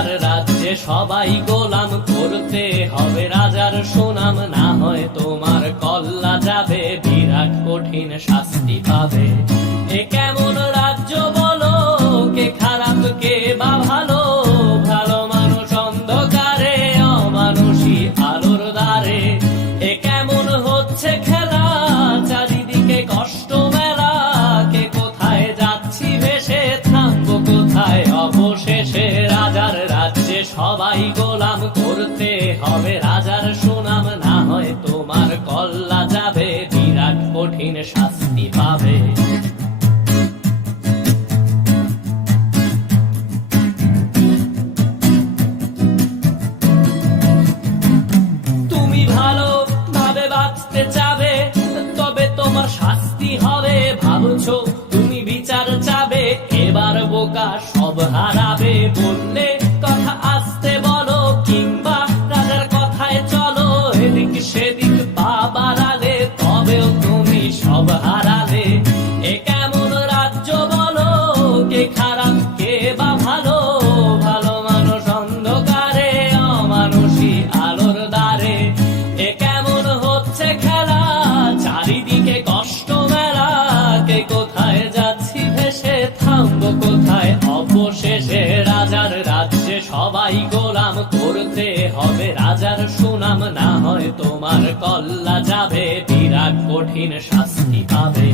রাজার রাজ্যে সবাই গোলাম, করতে হবে রাজার সুনাম, না হয় তোমার কল্লা যাবে, বিরাট কঠিন শাস্তি পাবে। এ কেমন রাজ্য বলো, কে খারাপ কে বা ভালো, ভালো মানুষ অন্ধকারে, অমানুষী আলোর দ্বারে। এ কেমন হচ্ছে খেলা, চারিদিকে কষ্ট মেলা, কে কোথায় যাচ্ছি ভেসে, থামবো কোথায় অবশেষে। রাজার রাজ্যে সবাই গোলাম, করতে হবে রাজার সুনাম, না হয় তোমার কল্লা যাবে, বিরাট কঠিন শাস্তি পাবে। তুমি ভালো ভাবে বাঁচতে চাবে, তবে তোমার শাস্তি হবে। ভাবছো তুমি বিচার চাবে, এবার বোকা সব হারাবে। বললে কথা আস্তে বলো, কিংবা রাজার কথায় চলো, এদিক সেদিক পা বাড়ালে, তবেও তুমি সব হারালে। এ কেমন রাজ্য বলো, কে খারাপ কে বা ভালো, ভালো মানুষ অন্ধকারে, অমানুষী আলোর দ্বারে। এ কেমন হচ্ছে খেলা, চারিদিকে কষ্ট মেলা, কে কোথায় যাচ্ছি ভেসে, থামবো কোথায় অবশেষে। রাজার রাজ্যে সবাই গোলাম, করতে হবে রাজার সুনাম, না হয় তোমার কল্লা যাবে, বিরাট কঠিন শাস্তি পাবে।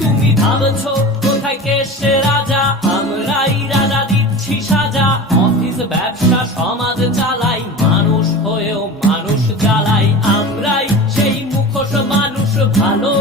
তুমি ভাবছো কোথায় কেসে রাজা, আমরাই রাজা দিচ্ছি সাজা। অফিস ব্যবসা সমাজ চালাই, মানুষ হয়েও মানুষ জ্বালাই। আমরাই সেই মুখোশ মানুষ, ভালো